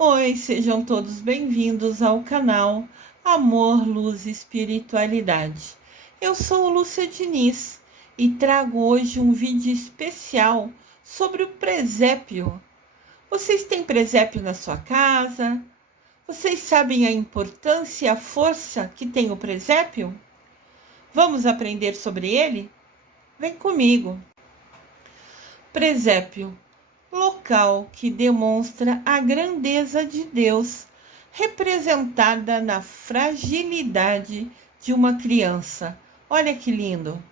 Oi, sejam todos bem-vindos ao canal Amor, Luz e Espiritualidade. Eu sou Lúcia Diniz e trago hoje um vídeo especial sobre o presépio. Vocês têm presépio na sua casa? Vocês sabem a importância e a força que tem o presépio? Vamos aprender sobre ele? Vem comigo. Presépio, local que demonstra a grandeza de Deus, representada na fragilidade de uma criança. Olha que lindo!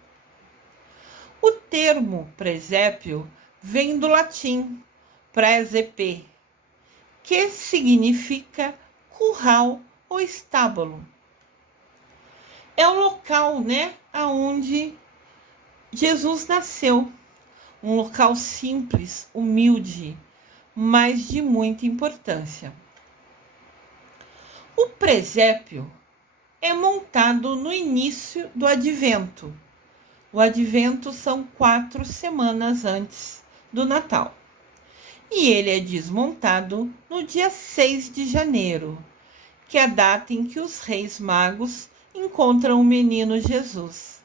O termo presépio vem do latim praesepe, que significa curral ou estábulo. É o local, aonde Jesus nasceu. Um local simples, humilde, mas de muita importância. O presépio é montado no início do advento. O advento são 4 semanas antes do Natal. E ele é desmontado no dia 6 de janeiro, que é a data em que os reis magos encontram o menino Jesus.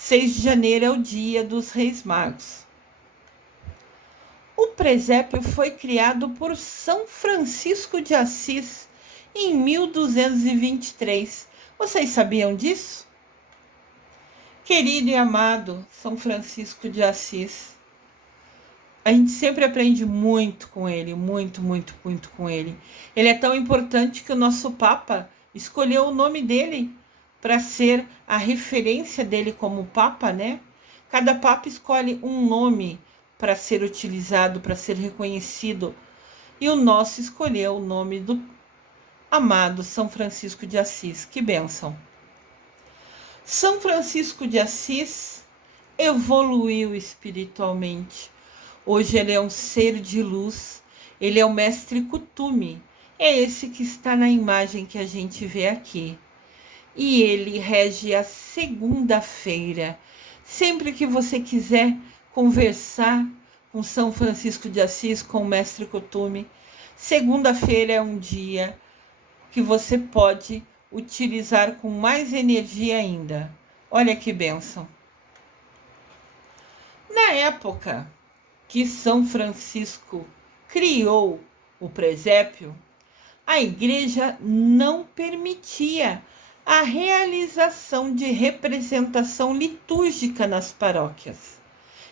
6 de janeiro é o dia dos reis magos. O presépio foi criado por São Francisco de Assis em 1223. Vocês sabiam disso? Querido e amado São Francisco de Assis, a gente sempre aprende muito com ele, muito com ele. Ele é tão importante que o nosso Papa escolheu o nome dele para ser a referência dele como Papa, né? Cada Papa escolhe um nome para ser utilizado, para ser reconhecido. E o nosso escolheu o nome do amado São Francisco de Assis. Que bênção! São Francisco de Assis evoluiu espiritualmente. Hoje ele é um ser de luz, ele é o mestre Kutume. É esse que está na imagem que a gente vê aqui. E ele rege a segunda-feira. Sempre que você quiser conversar com São Francisco de Assis, com o mestre Kutume, segunda-feira é um dia que você pode utilizar com mais energia ainda. Olha que bênção! Na época que São Francisco criou o presépio, a igreja não permitia a realização de representação litúrgica nas paróquias.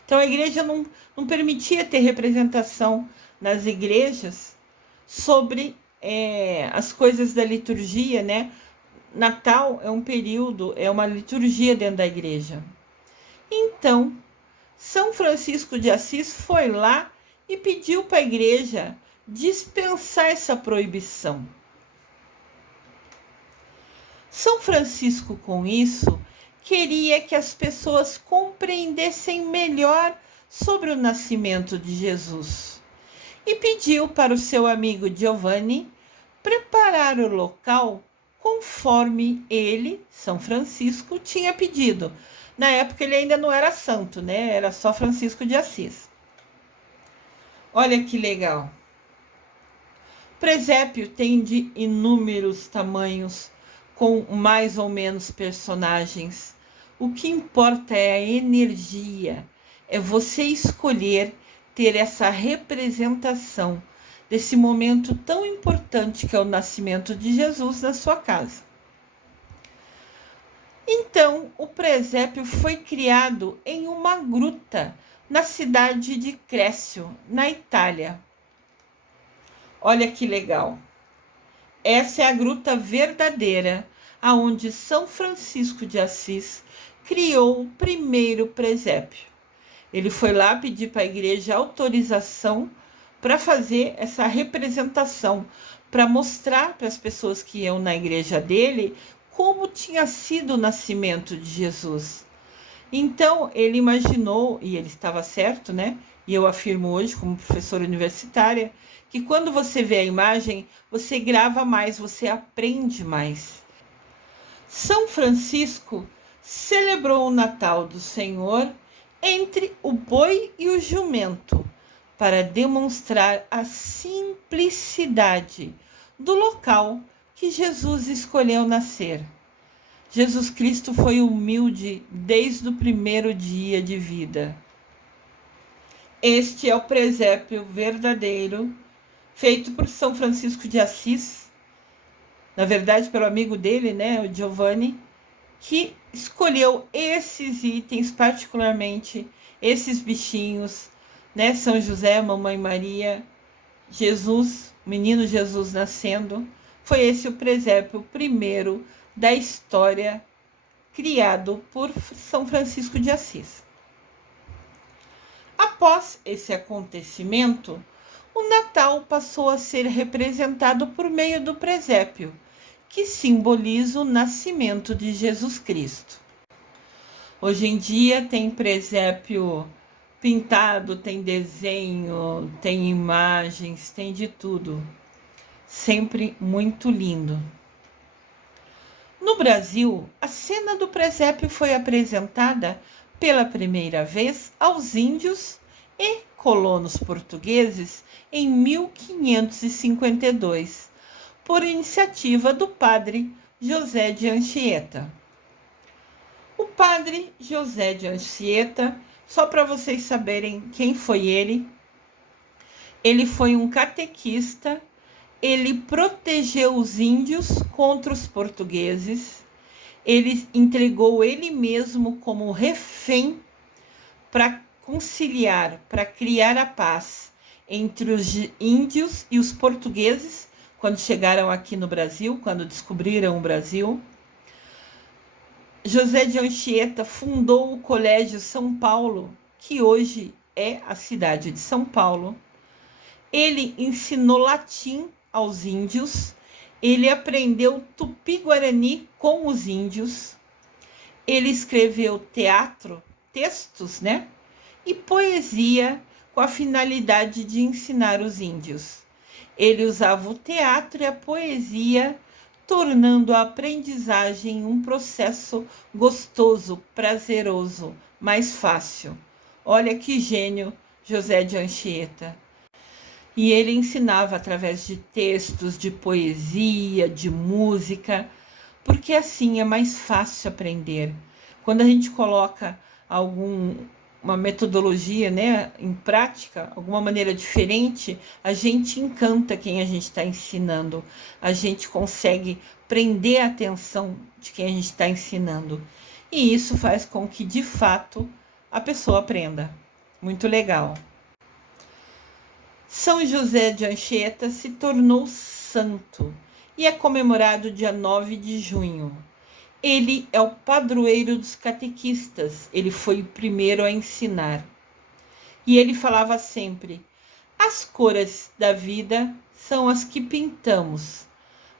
Então, a igreja não permitia ter representação nas igrejas sobre as coisas da liturgia, né? Natal é um período, é uma liturgia dentro da igreja. Então, São Francisco de Assis foi lá e pediu para a igreja dispensar essa proibição. São Francisco, com isso, queria que as pessoas compreendessem melhor sobre o nascimento de Jesus e pediu para o seu amigo Giovanni preparar o local conforme ele, São Francisco, tinha pedido. Na época ele ainda não era santo, né? Era só Francisco de Assis. Olha que legal. O presépio tem de inúmeros tamanhos, com mais ou menos personagens. O que importa é a energia, é você escolher ter essa representação desse momento tão importante que é o nascimento de Jesus na sua casa. Então, o presépio foi criado em uma gruta na cidade de Crécio, na Itália. Olha que legal! Essa é a gruta verdadeira, aonde São Francisco de Assis criou o primeiro presépio. Ele foi lá pedir para a igreja autorização para fazer essa representação, para mostrar para as pessoas que iam na igreja dele como tinha sido o nascimento de Jesus. Então, ele imaginou, e ele estava certo, né? E eu afirmo hoje, como professora universitária, que quando você vê a imagem, você grava mais, você aprende mais. São Francisco celebrou o Natal do Senhor entre o boi e o jumento, para demonstrar a simplicidade do local que Jesus escolheu nascer. Jesus Cristo foi humilde desde o primeiro dia de vida. Este é o presépio verdadeiro, feito por São Francisco de Assis, na verdade pelo amigo dele, né, o Giovanni, que escolheu esses itens, particularmente esses bichinhos, né, São José, Mamãe Maria, Jesus, menino Jesus nascendo. Foi esse o presépio primeiro da história criado por São Francisco de Assis. Após esse acontecimento, o Natal passou a ser representado por meio do presépio, que simboliza o nascimento de Jesus Cristo. Hoje em dia tem presépio pintado, tem desenho, tem imagens, tem de tudo. Sempre muito lindo. No Brasil, a cena do presépio foi apresentada pela primeira vez aos índios e colonos portugueses em 1552, por iniciativa do padre José de Anchieta. O padre José de Anchieta, só para vocês saberem quem foi ele foi um catequista, ele protegeu os índios contra os portugueses, ele entregou ele mesmo como refém para conciliar, para criar a paz entre os índios e os portugueses, quando chegaram aqui no Brasil, quando descobriram o Brasil. José de Anchieta fundou o Colégio São Paulo, que hoje é a cidade de São Paulo. Ele ensinou latim aos índios, ele aprendeu tupi-guarani com os índios, ele escreveu teatro, textos, né? E poesia com a finalidade de ensinar os índios. Ele usava o teatro e a poesia, tornando a aprendizagem um processo gostoso, prazeroso, mais fácil. Olha que gênio José de Anchieta. E ele ensinava através de textos, de poesia, de música, porque assim é mais fácil aprender. Quando a gente coloca uma metodologia, né, em prática, alguma maneira diferente, a gente encanta quem a gente está ensinando. A gente consegue prender a atenção de quem a gente está ensinando. E isso faz com que, de fato, a pessoa aprenda. Muito legal. São José de Anchieta se tornou santo e é comemorado dia 9 de junho. Ele é o padroeiro dos catequistas, ele foi o primeiro a ensinar. E ele falava sempre: as cores da vida são as que pintamos.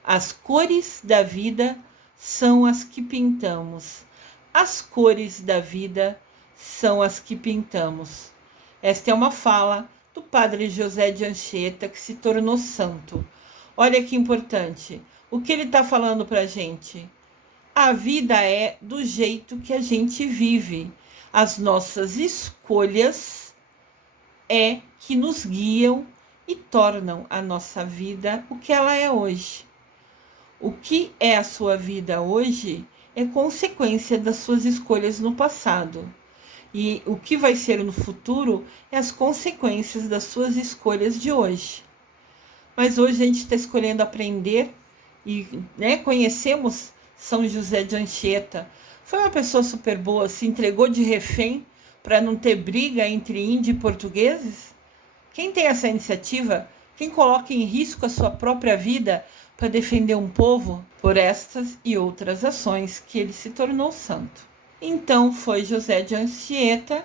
As cores da vida são as que pintamos. As cores da vida são as que pintamos. Esta é uma fala do padre José de Anchieta, que se tornou santo. Olha que importante. O que ele está falando para a gente? A vida é do jeito que a gente vive. As nossas escolhas é que nos guiam e tornam a nossa vida o que ela é hoje. O que é a sua vida hoje é consequência das suas escolhas no passado. E o que vai ser no futuro é as consequências das suas escolhas de hoje. Mas hoje a gente está escolhendo aprender e, né, conhecemos São José de Anchieta. Foi uma pessoa super boa, se entregou de refém para não ter briga entre índio e portugueses. Quem tem essa iniciativa, quem coloca em risco a sua própria vida para defender um povo, por estas e outras ações que ele se tornou santo. Então foi José de Anchieta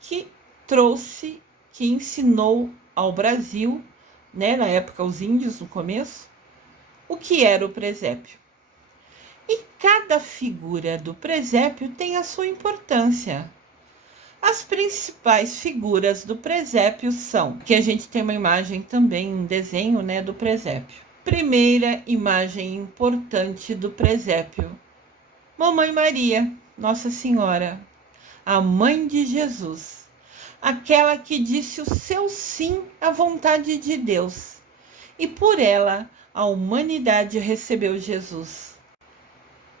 que trouxe, que ensinou ao Brasil, né, na época os índios no começo, o que era o presépio. E cada figura do presépio tem a sua importância. As principais figuras do presépio são, que a gente tem uma imagem também, um desenho, né, do presépio. Primeira imagem importante do presépio: Mamãe Maria, Nossa Senhora, a mãe de Jesus. aquela que disse o seu sim à vontade de Deus, e por ela a humanidade recebeu Jesus.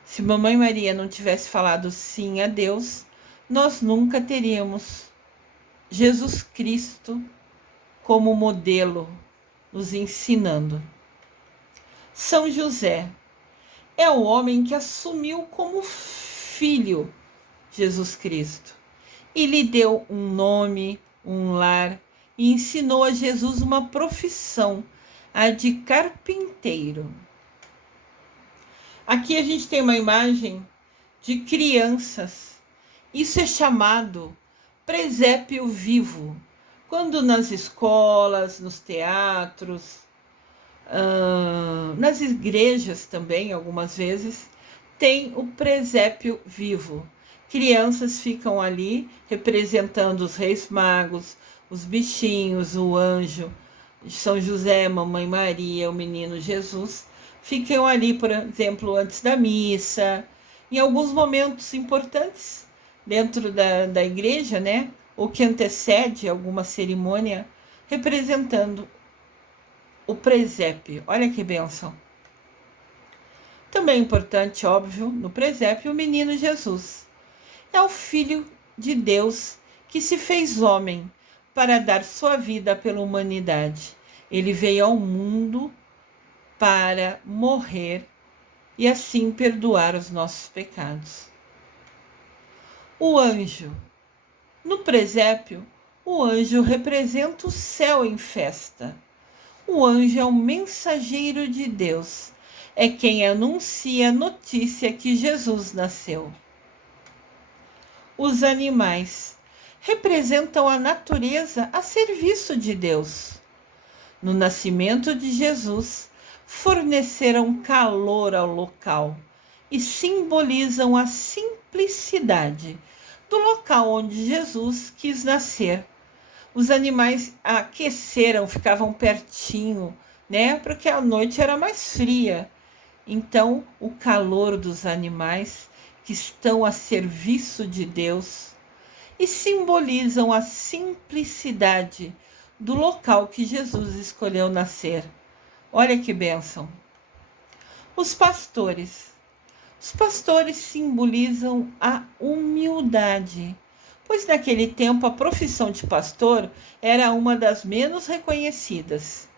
Se Mamãe Maria não tivesse falado sim a Deus, nós nunca teríamos Jesus Cristo como modelo, nos ensinando. São José é o homem que assumiu como filho Jesus Cristo e lhe deu um nome, um lar, e ensinou a Jesus uma profissão, a de carpinteiro. Aqui a gente tem uma imagem de crianças. Isso é chamado presépio vivo. Quando nas escolas, nos teatros, nas igrejas também, algumas vezes, tem o presépio vivo. Crianças ficam ali representando os reis magos, os bichinhos, o anjo, São José, Mamãe Maria, o menino Jesus. Ficam ali, por exemplo, antes da missa, em alguns momentos importantes dentro da igreja, né? Ou que antecede alguma cerimônia, representando o presépio. Olha que bênção. Também importante, óbvio, no presépio, o menino Jesus. É o Filho de Deus que se fez homem para dar sua vida pela humanidade. Ele veio ao mundo para morrer e assim perdoar os nossos pecados. O anjo. No presépio, o anjo representa o céu em festa. O anjo é o mensageiro de Deus, é quem anuncia a notícia que Jesus nasceu. Os animais representam a natureza a serviço de Deus. No nascimento de Jesus, forneceram calor ao local e simbolizam a simplicidade do local onde Jesus quis nascer. Os animais aqueceram, ficavam pertinho, né? Porque a noite era mais fria. Então, o calor dos animais que estão a serviço de Deus e simbolizam a simplicidade do local que Jesus escolheu nascer. Olha que bênção. Os pastores. Os pastores simbolizam a humildade, pois naquele tempo a profissão de pastor era uma das menos reconhecidas.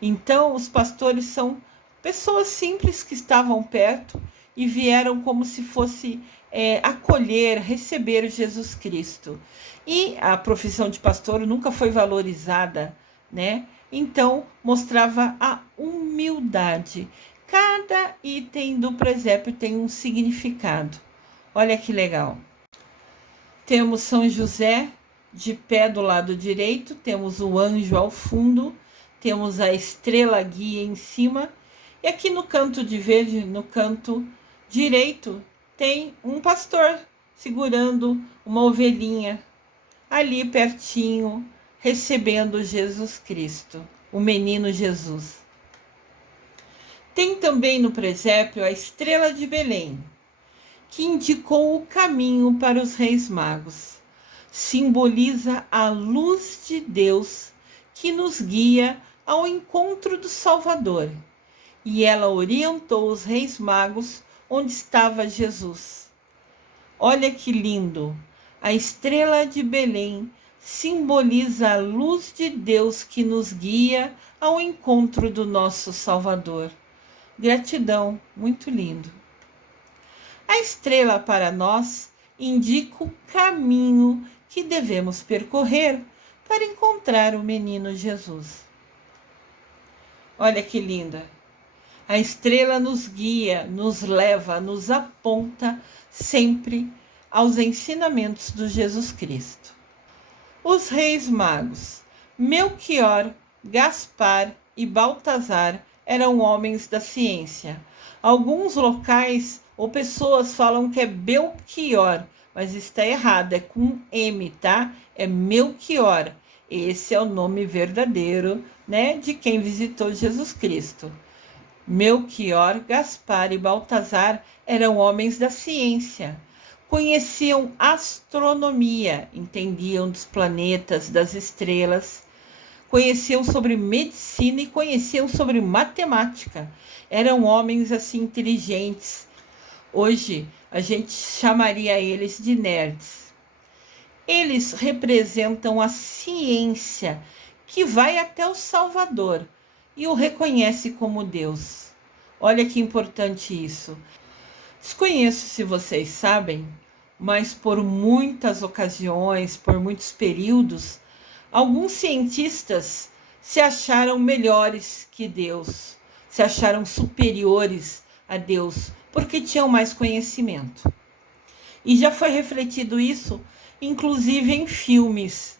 Então, os pastores são pessoas simples que estavam perto e vieram como se fosse acolher, receber Jesus Cristo. E a profissão de pastor nunca foi valorizada, né? Então, mostrava a humildade. Cada item do presépio tem um significado. Olha que legal. Temos São José de pé do lado direito, temos o anjo ao fundo, temos a estrela guia em cima, e aqui no canto de verde, no canto direito, tem um pastor segurando uma ovelhinha, ali pertinho, recebendo Jesus Cristo, o menino Jesus. Tem também no presépio a estrela de Belém, que indicou o caminho para os reis magos. Simboliza a luz de Deus que nos guia ao encontro do Salvador. E ela orientou os reis magos onde estava Jesus. Olha que lindo! A estrela de Belém simboliza a luz de Deus que nos guia ao encontro do nosso Salvador. Gratidão, muito lindo. A estrela para nós indica o caminho que devemos percorrer para encontrar o menino Jesus. Olha que linda! A estrela nos guia, nos leva, nos aponta sempre aos ensinamentos do Jesus Cristo. Os reis magos, Melquior, Gaspar e Baltazar, eram homens da ciência. Alguns locais ou pessoas falam que é Belchior, mas está errado, é com M, tá? É Melchior. Esse é o nome verdadeiro, né, de quem visitou Jesus Cristo. Melquior, Gaspar e Baltazar eram homens da ciência. conheciam astronomia, entendiam dos planetas, das estrelas, conheciam sobre medicina e conheciam sobre matemática. Eram homens assim inteligentes. Hoje a gente chamaria eles de nerds. Eles representam a ciência que vai até o Salvador e o reconhece como Deus. Olha que importante isso. Desconheço se vocês sabem, mas por muitas ocasiões, por muitos períodos, alguns cientistas se acharam melhores que Deus, se acharam superiores a Deus, porque tinham mais conhecimento. E já foi refletido isso, inclusive em filmes.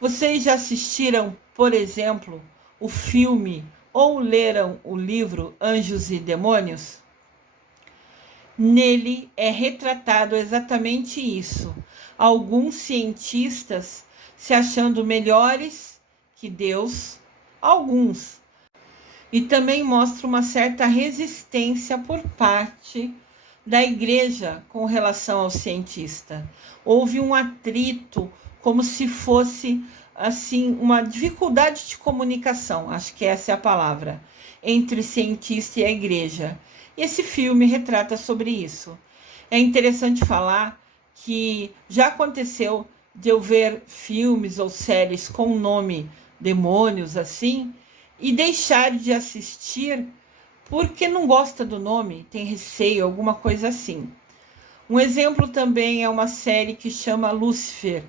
Vocês já assistiram, por exemplo, o filme ou leram o livro Anjos e Demônios? Nele é retratado exatamente isso. Alguns cientistas se achando melhores que Deus, alguns. E também mostra uma certa resistência por parte da igreja com relação ao cientista. Houve um atrito, como se fosse assim uma dificuldade de comunicação, acho que essa é a palavra, entre cientista e a igreja. E esse filme retrata sobre isso. É interessante falar que já aconteceu de eu ver filmes ou séries com o nome demônios assim e deixar de assistir porque não gosta do nome, tem receio, alguma coisa assim. Um exemplo também é uma série que chama Lúcifer.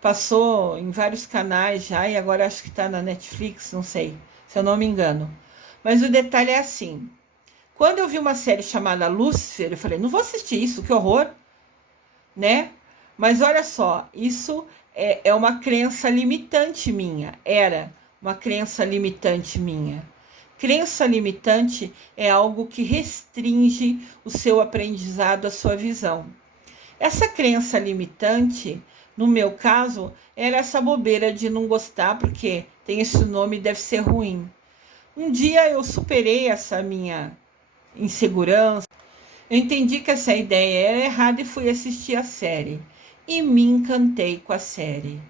Passou em vários canais já e agora acho que está na Netflix, não sei, se eu não me engano. Mas o detalhe é assim, quando eu vi uma série chamada Lúcifer, eu falei, não vou assistir isso, que horror, né? Mas olha só, isso é uma crença limitante minha, era uma crença limitante minha. Crença limitante é algo que restringe o seu aprendizado, a sua visão. Essa crença limitante, no meu caso, era essa bobeira de não gostar porque tem esse nome e deve ser ruim. Um dia eu superei essa minha insegurança, eu entendi que essa ideia era errada e fui assistir a série. E me encantei com a série.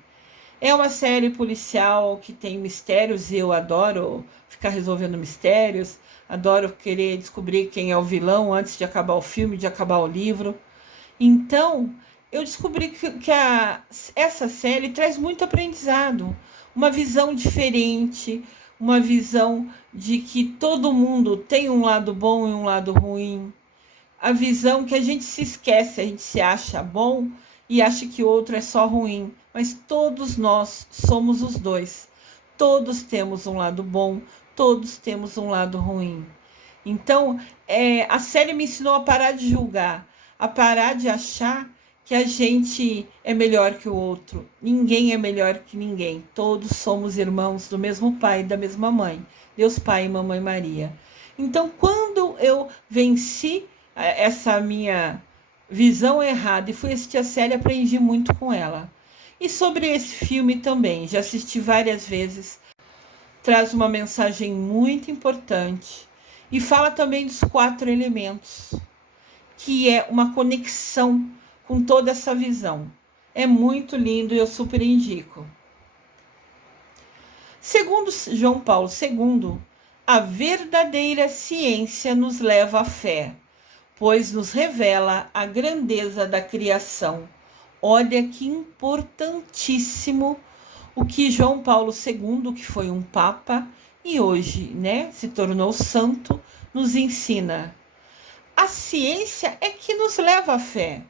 É uma série policial que tem mistérios e eu adoro ficar resolvendo mistérios, adoro querer descobrir quem é o vilão antes de acabar o filme, de acabar o livro. Então, eu descobri que essa série traz muito aprendizado, uma visão diferente, uma visão de que todo mundo tem um lado bom e um lado ruim. A visão que a gente se esquece, a gente se acha bom e acha que o outro é só ruim, mas todos nós somos os dois. Todos temos um lado bom, todos temos um lado ruim. Então, a série me ensinou a parar de julgar, a parar de achar que a gente é melhor que o outro. Ninguém é melhor que ninguém. Todos somos irmãos do mesmo pai e da mesma mãe. Deus Pai e Mamãe Maria. Então, quando eu venci essa minha visão errada e fui assistir a série, aprendi muito com ela. E sobre esse filme também, já assisti várias vezes, traz uma mensagem muito importante e fala também dos 4 elementos, que é uma conexão com toda essa visão. É muito lindo e eu super indico. Segundo João Paulo II, a verdadeira ciência nos leva à fé, pois nos revela a grandeza da criação. Olha que importantíssimo o que João Paulo II, que foi um papa e hoje, né, se tornou santo, nos ensina. A ciência é que nos leva à fé,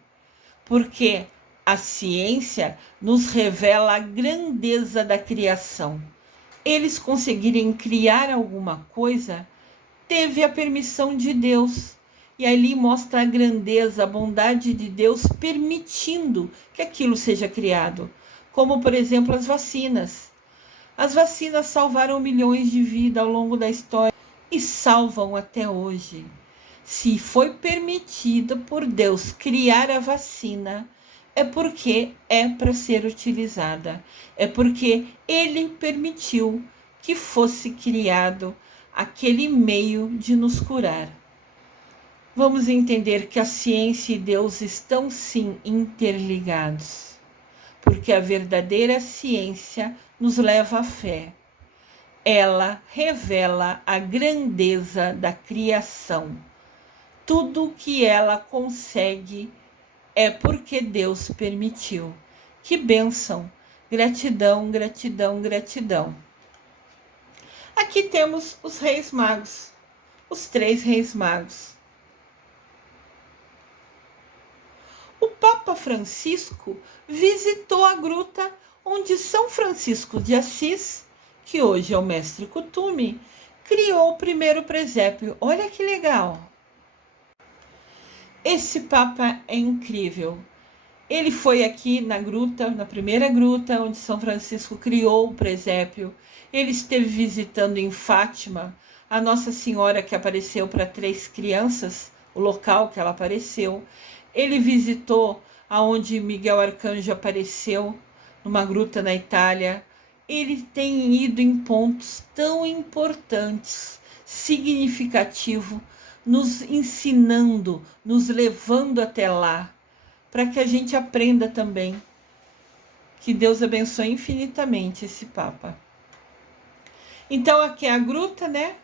porque a ciência nos revela a grandeza da criação. Eles conseguirem criar alguma coisa, teve a permissão de Deus. E ali mostra a grandeza, a bondade de Deus permitindo que aquilo seja criado. Como, por exemplo, as vacinas. As vacinas salvaram milhões de vidas ao longo da história e salvam até hoje. Se foi permitido por Deus criar a vacina, é porque é para ser utilizada. É porque Ele permitiu que fosse criado aquele meio de nos curar. vamos entender que a ciência e Deus estão sim interligados, porque a verdadeira ciência nos leva à fé. Ela revela a grandeza da criação. Tudo que ela consegue é porque Deus permitiu. Que bênção! Gratidão, gratidão, gratidão. Aqui temos os reis magos, os 3 reis magos. O Papa Francisco visitou a gruta onde São Francisco de Assis, que hoje é o mestre Kuthumi, criou o primeiro presépio. Olha que legal! Esse Papa é incrível. Ele foi aqui na gruta, na primeira gruta, onde São Francisco criou o presépio. Ele esteve visitando em Fátima a Nossa Senhora que apareceu para 3 crianças, o local que ela apareceu. Ele visitou aonde Miguel Arcanjo apareceu, numa gruta na Itália. Ele tem ido em pontos tão importantes, significativos, nos ensinando, nos levando até lá, para que a gente aprenda também. Que Deus abençoe infinitamente esse Papa. Então aqui é a gruta, né?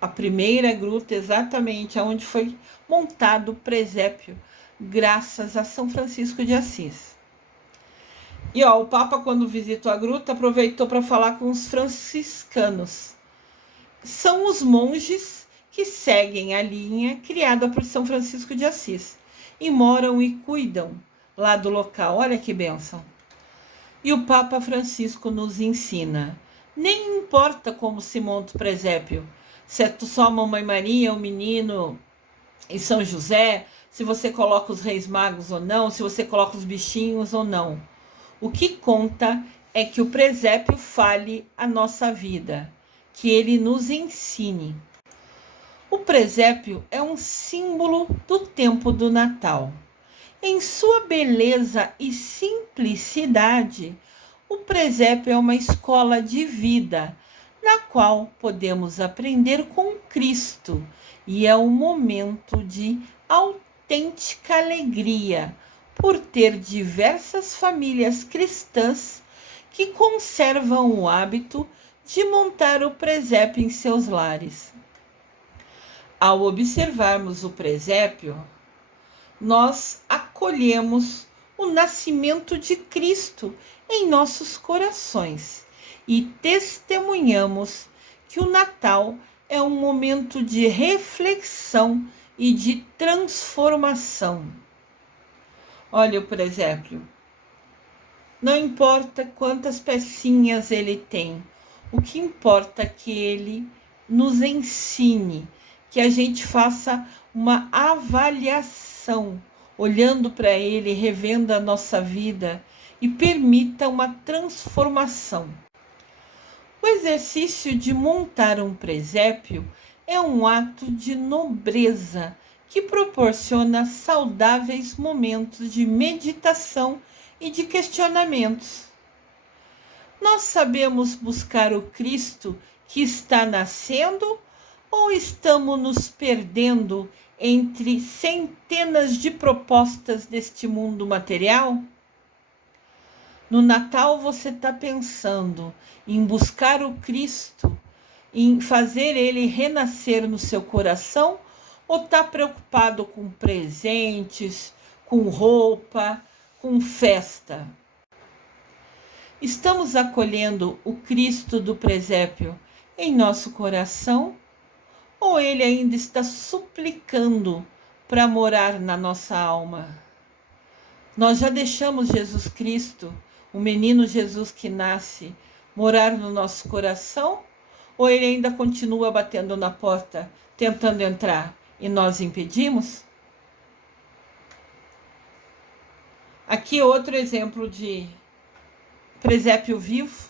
A primeira gruta, exatamente onde foi montado o presépio, graças a São Francisco de Assis. E ó, o Papa, quando visitou a gruta, aproveitou para falar com os franciscanos. São os monges que seguem a linha criada por São Francisco de Assis e moram e cuidam lá do local. Olha que bênção! E o Papa Francisco nos ensina: nem importa como se monta o presépio, se é só a Mamãe Maria, o menino e São José, se você coloca os reis magos ou não, se você coloca os bichinhos ou não. O que conta é que o presépio fale a nossa vida, que ele nos ensine. O presépio é um símbolo do tempo do Natal. Em sua beleza e simplicidade, o presépio é uma escola de vida, na qual podemos aprender com Cristo, e é um momento de autêntica alegria, por ter diversas famílias cristãs que conservam o hábito de montar o presépio em seus lares. Ao observarmos o presépio, nós acolhemos o nascimento de Cristo em nossos corações e testemunhamos que o Natal é um momento de reflexão e de transformação. Olha o presépio. Não importa quantas pecinhas ele tem, o que importa é que ele nos ensine, que a gente faça uma avaliação, olhando para ele, revendo a nossa vida e permita uma transformação. O exercício de montar um presépio é um ato de nobreza que proporciona saudáveis momentos de meditação e de questionamentos. Nós sabemos buscar o Cristo que está nascendo ou estamos nos perdendo entre centenas de propostas deste mundo material? No Natal você está pensando em buscar o Cristo, em fazer ele renascer no seu coração, ou está preocupado com presentes, com roupa, com festa? Estamos acolhendo o Cristo do presépio em nosso coração, ou ele ainda está suplicando para morar na nossa alma? Nós já deixamos Jesus Cristo, o menino Jesus que nasce, morar no nosso coração, ou ele ainda continua batendo na porta, tentando entrar e nós impedimos? Aqui outro exemplo de presépio vivo,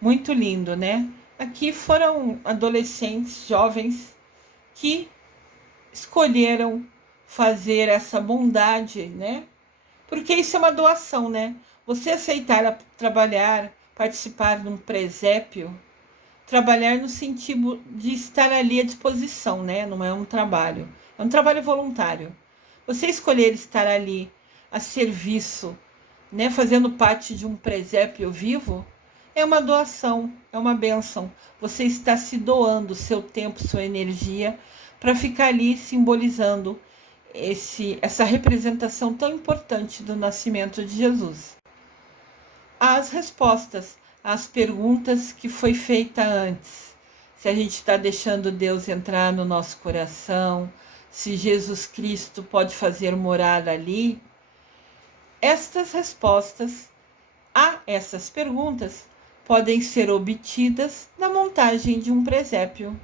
muito lindo, né? Aqui foram adolescentes, jovens, que escolheram fazer essa bondade, né? Porque isso é uma doação, né? Você aceitar trabalhar, participar de um presépio, Trabalhar no sentido de estar ali à disposição, né? Não é um trabalho. É um trabalho voluntário. Você escolher estar ali a serviço, né? Fazendo parte de um presépio vivo, é uma doação, é uma bênção. Você está se doando seu tempo, sua energia, para ficar ali simbolizando essa representação tão importante do nascimento de Jesus. As respostas às perguntas que foi feita antes. Se a gente está deixando Deus entrar no nosso coração, se Jesus Cristo pode fazer morada ali. Estas respostas a essas perguntas podem ser obtidas na montagem de um presépio.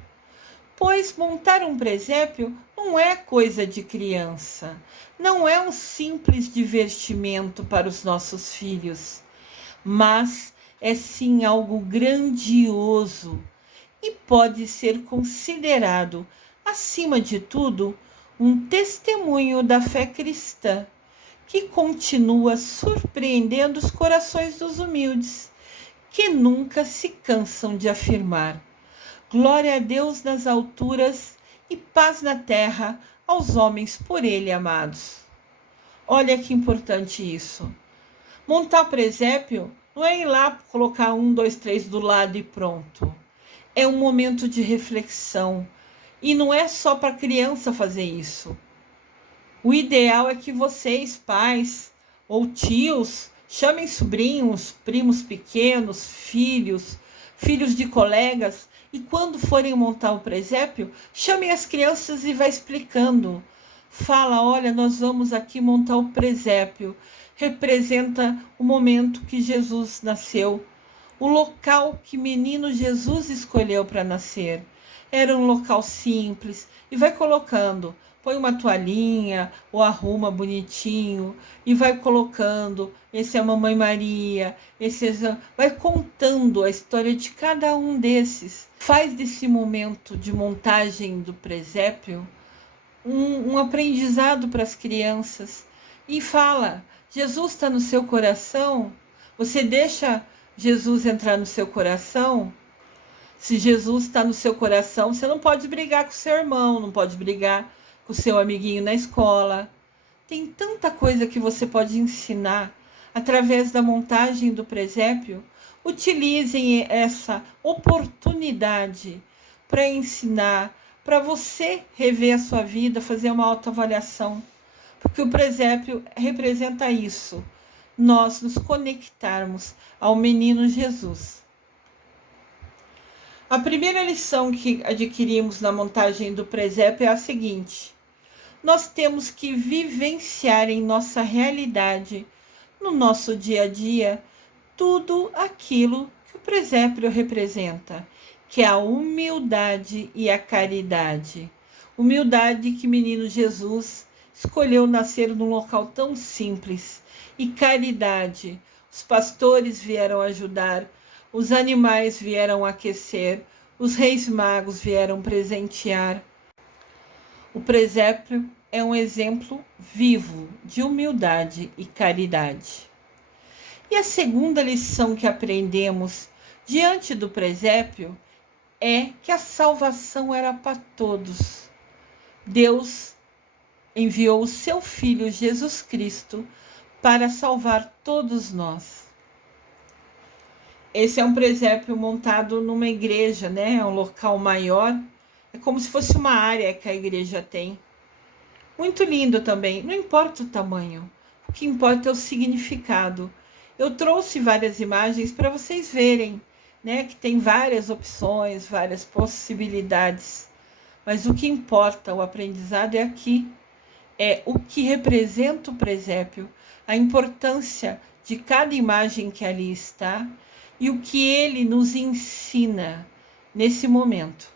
Pois montar um presépio não é coisa de criança, não é um simples divertimento para os nossos filhos, mas é sim algo grandioso e pode ser considerado, acima de tudo, um testemunho da fé cristã, que continua surpreendendo os corações dos humildes, que nunca se cansam de afirmar: glória a Deus nas alturas e paz na terra aos homens por ele amados. Olha que importante isso. Montar presépio não é ir lá colocar 1, 2, 3 do lado e pronto. É um momento de reflexão. E não é só para criança fazer isso. O ideal é que vocês, pais ou tios, chamem sobrinhos, primos pequenos, filhos de colegas, e quando forem montar o presépio, chamem as crianças e vá explicando. Fala, olha, nós vamos aqui montar o presépio. Representa o momento que Jesus nasceu, o local que menino Jesus escolheu para nascer. Era um local simples, e vai colocando. Põe uma toalhinha ou arruma bonitinho e vai colocando. Esse é a Mamãe Maria, vai contando a história de cada um desses. Faz desse momento de montagem do presépio um aprendizado para as crianças. E fala, Jesus está no seu coração? Você deixa Jesus entrar no seu coração? Se Jesus está no seu coração, você não pode brigar com seu irmão, não pode brigar com o seu amiguinho na escola. Tem tanta coisa que você pode ensinar através da montagem do presépio. Utilizem essa oportunidade para ensinar, para você rever a sua vida, fazer uma autoavaliação. Porque o presépio representa isso, nós nos conectarmos ao menino Jesus. A primeira lição que adquirimos na montagem do presépio é a seguinte: nós temos que vivenciar em nossa realidade, no nosso dia a dia, tudo aquilo que o presépio representa, que é a humildade e a caridade. Humildade que menino Jesus escolheu nascer num local tão simples, e caridade. Os pastores vieram ajudar, os animais vieram aquecer, os reis magos vieram presentear. O presépio é um exemplo vivo de humildade e caridade. E a segunda lição que aprendemos diante do presépio é que a salvação era para todos. Deus enviou o seu Filho Jesus Cristo para salvar todos nós. Esse é um presépio montado numa igreja, né? É um local maior. É como se fosse uma área que a igreja tem. Muito lindo também. Não importa o tamanho. O que importa é o significado. Eu trouxe várias imagens para vocês verem, né? Que tem várias opções, várias possibilidades. Mas o que importa, o aprendizado é aqui. É o que representa o presépio, a importância de cada imagem que ali está e o que ele nos ensina nesse momento.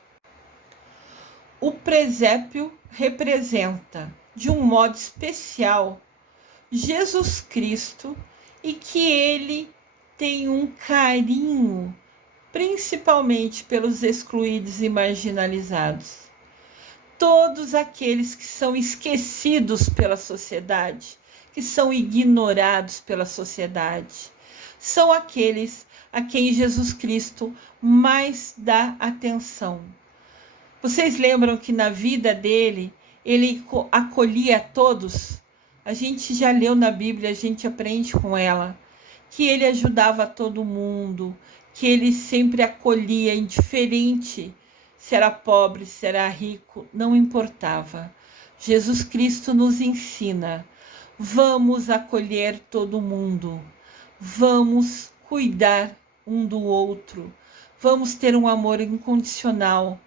O presépio representa, de um modo especial, Jesus Cristo, e que ele tem um carinho, principalmente pelos excluídos e marginalizados. Todos aqueles que são esquecidos pela sociedade, que são ignorados pela sociedade. são aqueles a quem Jesus Cristo mais dá atenção. Vocês lembram que na vida dele, ele acolhia todos? A gente já leu na Bíblia, a gente aprende com ela, que ele ajudava todo mundo, que ele sempre acolhia, indiferente se era pobre, se era rico, não importava. Jesus Cristo nos ensina, vamos acolher todo mundo, vamos cuidar um do outro, vamos ter um amor incondicional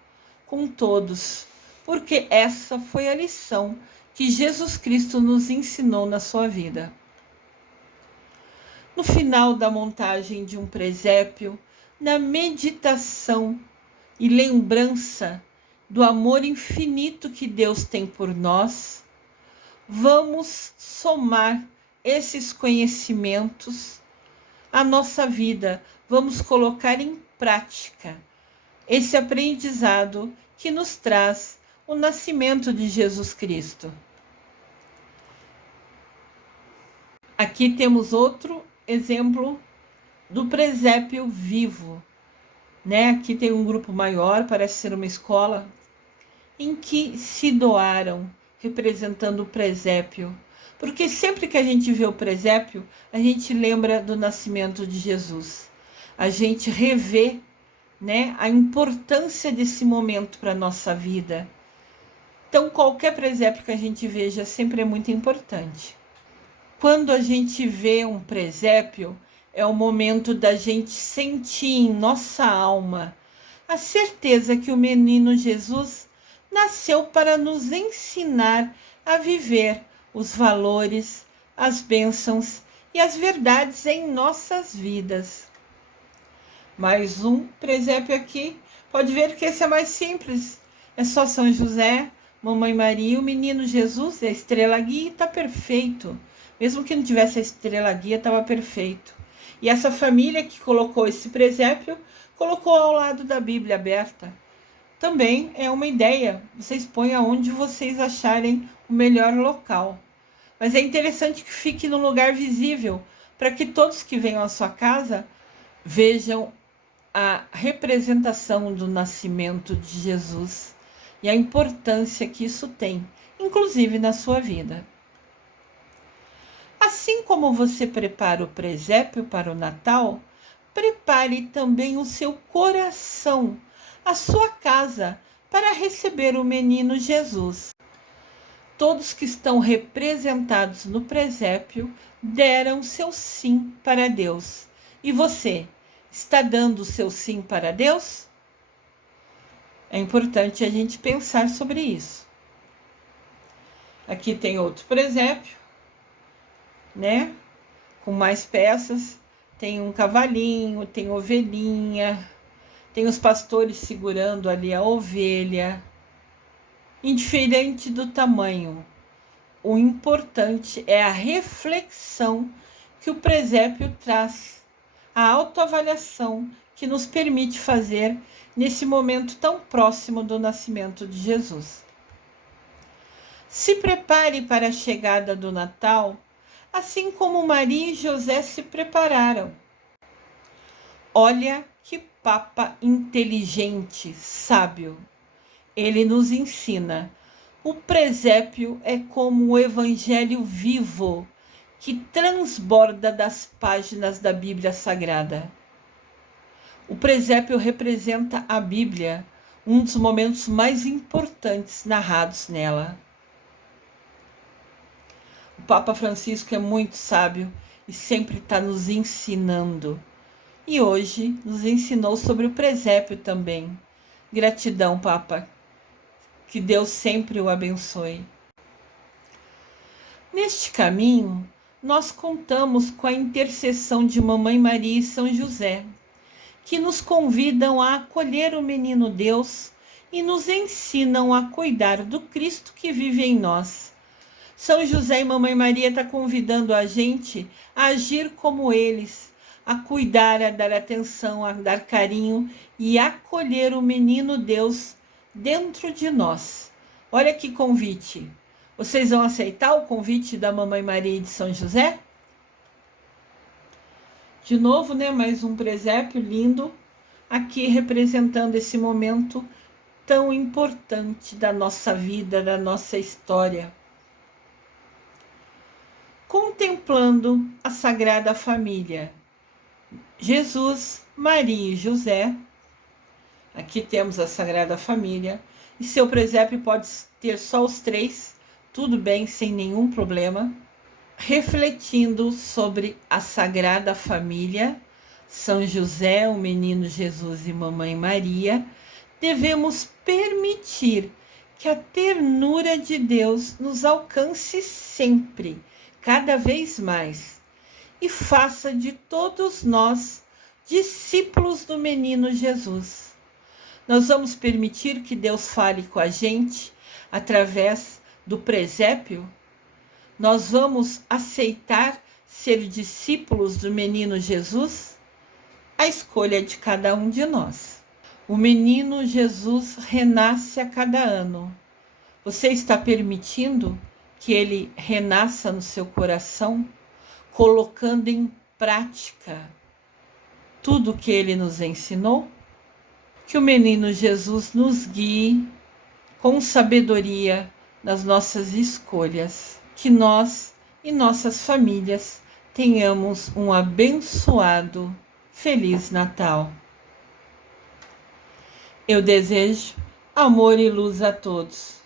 com todos, porque essa foi a lição que Jesus Cristo nos ensinou na sua vida. No final da montagem de um presépio, na meditação e lembrança do amor infinito que Deus tem por nós, vamos somar esses conhecimentos à nossa vida, vamos colocar em prática esse aprendizado que nos traz o nascimento de Jesus Cristo. Aqui temos outro exemplo do presépio vivo, né? Aqui tem um grupo maior, parece ser uma escola, em que se doaram, representando o presépio. Porque sempre que a gente vê o presépio, a gente lembra do nascimento de Jesus. A gente revê, né, a importância desse momento para a nossa vida. Então, qualquer presépio que a gente veja sempre é muito importante. Quando a gente vê um presépio, é o momento da gente sentir em nossa alma a certeza que o menino Jesus nasceu para nos ensinar a viver os valores, as bênçãos e as verdades em nossas vidas. Mais um presépio aqui. Pode ver que esse é mais simples. É só São José, Mamãe Maria, o menino Jesus, a estrela guia, está perfeito. Mesmo que não tivesse a estrela guia, estava perfeito. E essa família que colocou esse presépio, colocou ao lado da Bíblia aberta. Também é uma ideia. Vocês põem aonde vocês acharem o melhor local. Mas é interessante que fique no lugar visível, para que todos que venham à sua casa vejam a representação do nascimento de Jesus e a importância que isso tem, inclusive na sua vida. Assim como você prepara o presépio para o Natal, prepare também o seu coração, a sua casa, para receber o menino Jesus. Todos que estão representados no presépio deram seu sim para Deus. E você, está dando o seu sim para Deus? É importante a gente pensar sobre isso. Aqui tem outro presépio, né? Com mais peças. Tem um cavalinho, tem ovelhinha, tem os pastores segurando ali a ovelha. Indiferente do tamanho, o importante é a reflexão que o presépio traz, a autoavaliação que nos permite fazer nesse momento tão próximo do nascimento de Jesus. Se prepare para a chegada do Natal, assim como Maria e José se prepararam. Olha que Papa inteligente, sábio. Ele nos ensina. O presépio é como o evangelho vivo que transborda das páginas da Bíblia Sagrada. O presépio representa a Bíblia, um dos momentos mais importantes narrados nela. O Papa Francisco é muito sábio e sempre está nos ensinando. E hoje nos ensinou sobre o presépio também. Gratidão, Papa. Que Deus sempre o abençoe. Neste caminho, nós contamos com a intercessão de Mamãe Maria e São José, que nos convidam a acolher o menino Deus e nos ensinam a cuidar do Cristo que vive em nós. São José e Mamãe Maria estão convidando a gente a agir como eles, a cuidar, a dar atenção, a dar carinho e acolher o menino Deus dentro de nós. Olha que convite. Vocês vão aceitar o convite da Mamãe Maria e de São José? De novo, né, mais um presépio lindo aqui representando esse momento tão importante da nossa vida, da nossa história. Contemplando a Sagrada Família, Jesus, Maria e José. Aqui temos a Sagrada Família. E seu presépio pode ter só os três, tudo bem, sem nenhum problema. Refletindo sobre a Sagrada Família, São José, o menino Jesus e Mamãe Maria, devemos permitir que a ternura de Deus nos alcance sempre, cada vez mais, e faça de todos nós discípulos do menino Jesus. Nós vamos permitir que Deus fale com a gente através do presépio? Nós vamos aceitar ser discípulos do menino Jesus? A escolha é de cada um de nós. O menino Jesus renasce a cada ano. Você está permitindo que ele renasça no seu coração, colocando em prática tudo o que ele nos ensinou? Que o menino Jesus nos guie com sabedoria nas nossas escolhas. Que nós e nossas famílias tenhamos um abençoado, feliz Natal. Eu desejo amor e luz a todos.